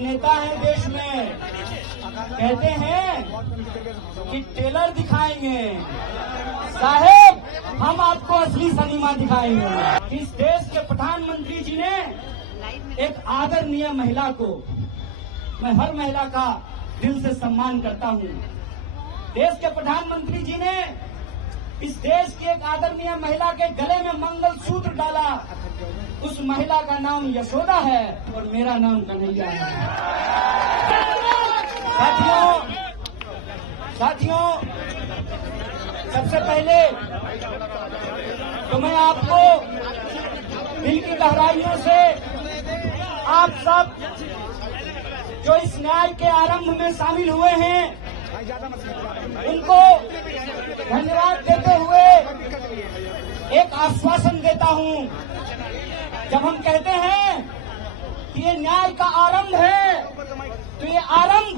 नेता है देश में, कहते हैं कि टेलर दिखाएंगे, साहेब हम आपको असली सिनेमा दिखाएंगे। इस देश के प्रधानमंत्री जी ने एक आदरणीय महिला को, मैं हर महिला का दिल से सम्मान करता हूँ, देश के प्रधानमंत्री जी ने इस देश की एक आदरणीय महिला के गले में मंगलसूत्र डाला। उस महिला का नाम यशोदा है और मेरा नाम कन्हैया है। साथियों, सबसे पहले तो मैं आपको दिल की गहराइयों से आप सब जो इस न्याय के आरंभ में शामिल हुए हैं उनको धन्यवाद देते हुए एक आश्वासन देता हूं। जब हम कहते हैं कि ये न्याय का आरंभ है, तो ये आरंभ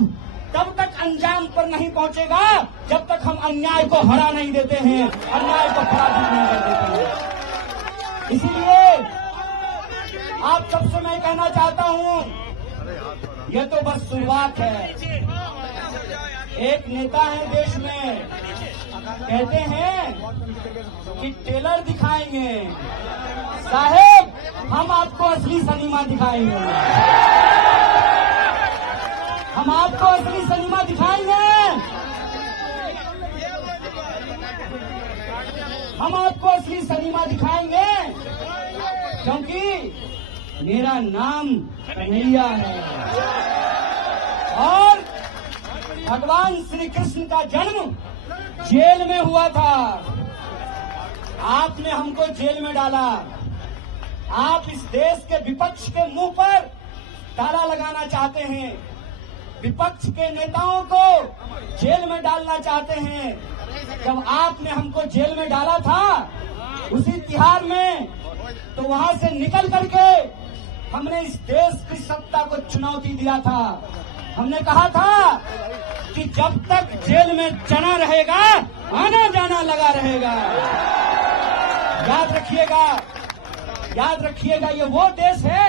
तब तक अंजाम पर नहीं पहुंचेगा जब तक हम अन्याय को हरा नहीं देते हैं, अन्याय को पराजित नहीं कर देते हैं। इसीलिए आप सबसे मैं कहना चाहता हूं, ये तो बस शुरुआत है। एक नेता है देश में, कहते हैं कि टेलर दिखाएंगे, साहेब हम आपको असली सिनेमा दिखाएंगे, हम आपको असली सिनेमा दिखाएंगे, हम आपको असली सिनेमा दिखाएंगे, क्योंकि मेरा नाम कन्हैया है और भगवान श्री कृष्ण का जन्म जेल में हुआ था। आपने हमको जेल में डाला। आप इस देश के विपक्ष के मुंह पर ताला लगाना चाहते हैं, विपक्ष के नेताओं को जेल में डालना चाहते हैं। जब आपने हमको जेल में डाला था उसी तिहार में, तो वहां से निकल करके हमने इस देश की सत्ता को चुनौती दिया था। हमने कहा था कि जब तक जेल में चना रहेगा आना जाना लगा रहेगा। याद रखिएगा ये वो देश है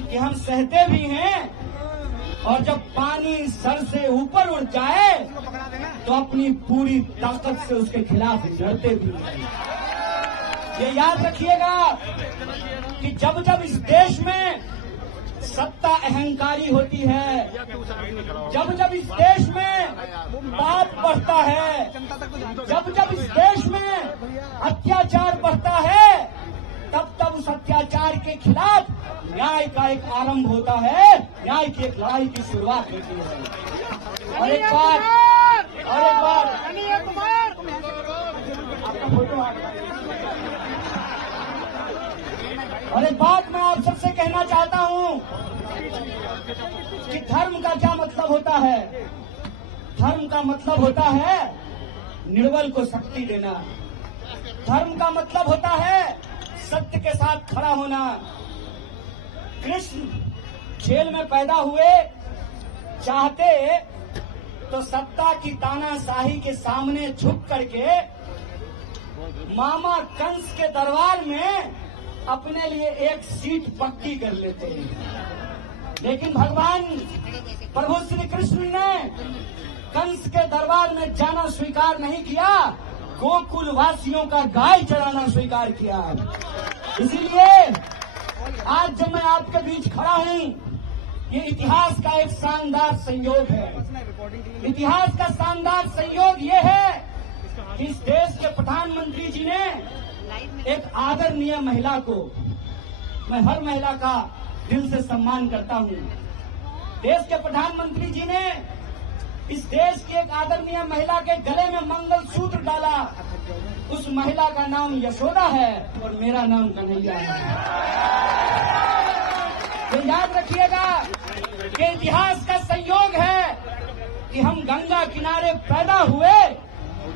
कि हम सहते भी हैं और जब पानी सर से ऊपर उड़ जाए तो अपनी पूरी ताकत से उसके खिलाफ लड़ते भी हैं। ये याद रखिएगा कि जब जब इस देश में सत्ता अहंकारी होती है, जब जब इस देश में पाप बढ़ता है, जब जब इस देश में अत्याचार बढ़ता है, तब तब उस अत्याचार के खिलाफ न्याय का एक आरंभ होता है, न्याय की एक लड़ाई की शुरुआत होती है। और एक बार आपका फोटो और एक बात मैं आप सबसे कहना चाहता हूं कि धर्म का क्या मतलब होता है। धर्म का मतलब होता है निर्बल को शक्ति देना। धर्म का मतलब होता है सत्य के साथ खड़ा होना। कृष्ण जेल में पैदा हुए, चाहते तो सत्ता की तानाशाही के सामने झुक करके मामा कंस के दरबार में अपने लिए एक सीट पक्की कर लेते हैं। लेकिन भगवान प्रभु श्री कृष्ण ने कंस के दरबार में जाना स्वीकार नहीं किया, गोकुल वासियों का गाय चराना स्वीकार किया। इसीलिए आज जब मैं आपके बीच खड़ा हूं, ये इतिहास का एक शानदार संयोग है। इतिहास का शानदार संयोग ये है कि इस देश के प्रधानमंत्री जी ने एक आदरणीय महिला को, मैं हर महिला का दिल से सम्मान करता हूं, देश के प्रधानमंत्री जी ने इस देश की एक आदरणीय महिला के गले में मंगलसूत्र डाला। उस महिला का नाम यशोदा है और मेरा नाम कन्हैया है। तो याद रखिएगा कि इतिहास का संयोग है कि हम गंगा किनारे पैदा हुए,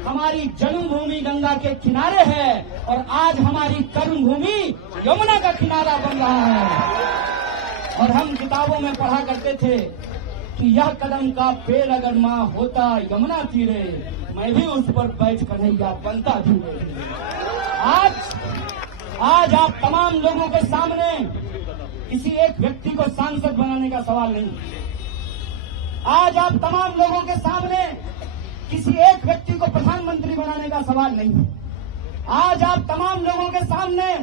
हमारी जन्मभूमि गंगा के किनारे है और आज हमारी कर्मभूमि यमुना का किनारा बन रहा है। और हम किताबों में पढ़ा करते थे कि यह कदम का पेड़ अगर माँ होता यमुना तीरे, मैं भी उस पर बैठ कन्हैया बनता धीरे। आज आप तमाम लोगों के सामने किसी एक व्यक्ति को सांसद बनाने का सवाल नहीं है। आज आप तमाम लोगों के सामने किसी एक व्यक्ति को प्रधानमंत्री बनाने का सवाल नहीं है। आज आप तमाम लोगों के सामने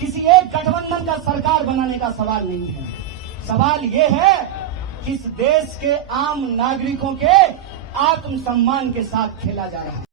किसी एक गठबंधन का सरकार बनाने का सवाल नहीं है। सवाल ये है कि इस देश के आम नागरिकों के आत्मसम्मान के साथ खेला जा रहा है।